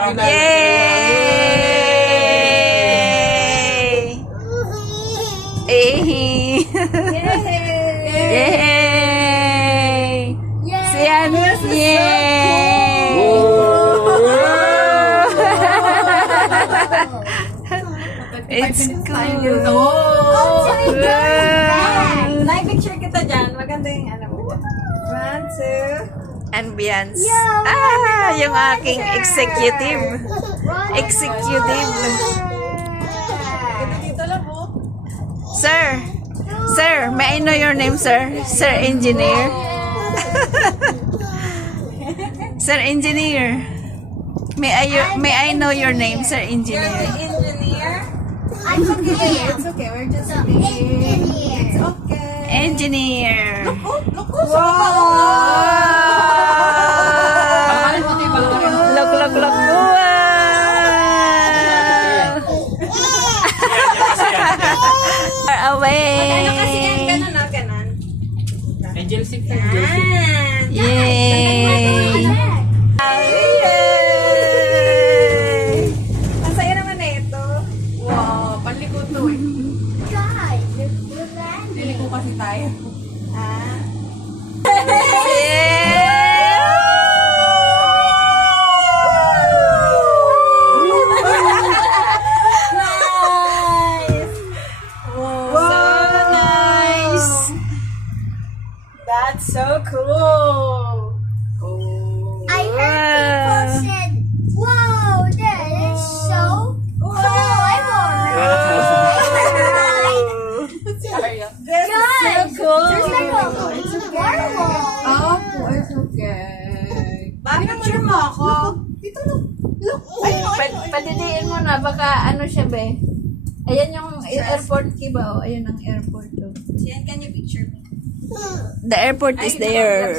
Yay! Yay! Yay! Siyan! Yay! It's good. Live picture kita dyan. Maganda yung ano mo dyan. 1, 2. Ambience. Yung aking executive. Executive. Dito lang po. Sir. Sir, may I know your name, sir? Sir Engineer. Sir Engineer. May I know your name, Sir You're the Engineer? engineer? It's okay. It's okay. We're just being. It's okay. Engineer. Look, Look, look, look. Wow! Far away. Ano kasi yan? Ganun na, ganun. Angel Sick. Yan. Yay! Yay! Ang saya naman na ito. Wow, panliko to eh. Liliko kasi tayo. Nice! Wow, so nice! That's so cool! I heard people said, "Whoa, that is so cool." I'm Sorry. Guys, So cool! there's like a marble. Oh, it's okay. Picture mo ako. Dito, look. Padidiin mo na, baka ano siya be. Ayan yung airport key ba? Oh, ayun ang airport. Oh. Yan, can you picture me? The airport is there.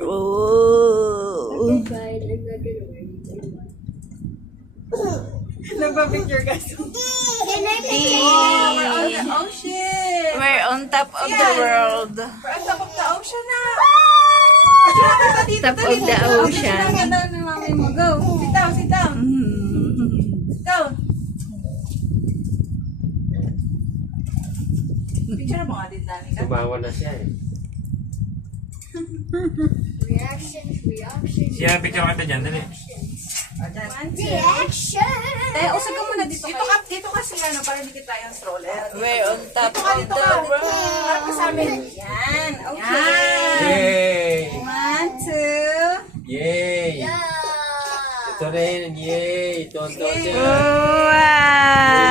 Ooh. Nagpa-picture guys. Can I Yay. We're on the ocean. We're on top of the world. We're on top of the ocean na. Top of the ocean. Ang ganda ni mami mo. Go. Sit down, sit down. Sit down. Picture mo nga din dami ka. Tumawa na siya eh. reactions? Siya, picture ka dyan, dali. Reaction. Usag ka muna dito. Dito kasi ano, para hindi kita yung stroller. We're on top Dito ka, of dito the ka. world. Para ka sa amin. Yan. Okay. Yay! 1, 2. Yay! Yeah. Ito rin, yay! Tonto siya. Wow!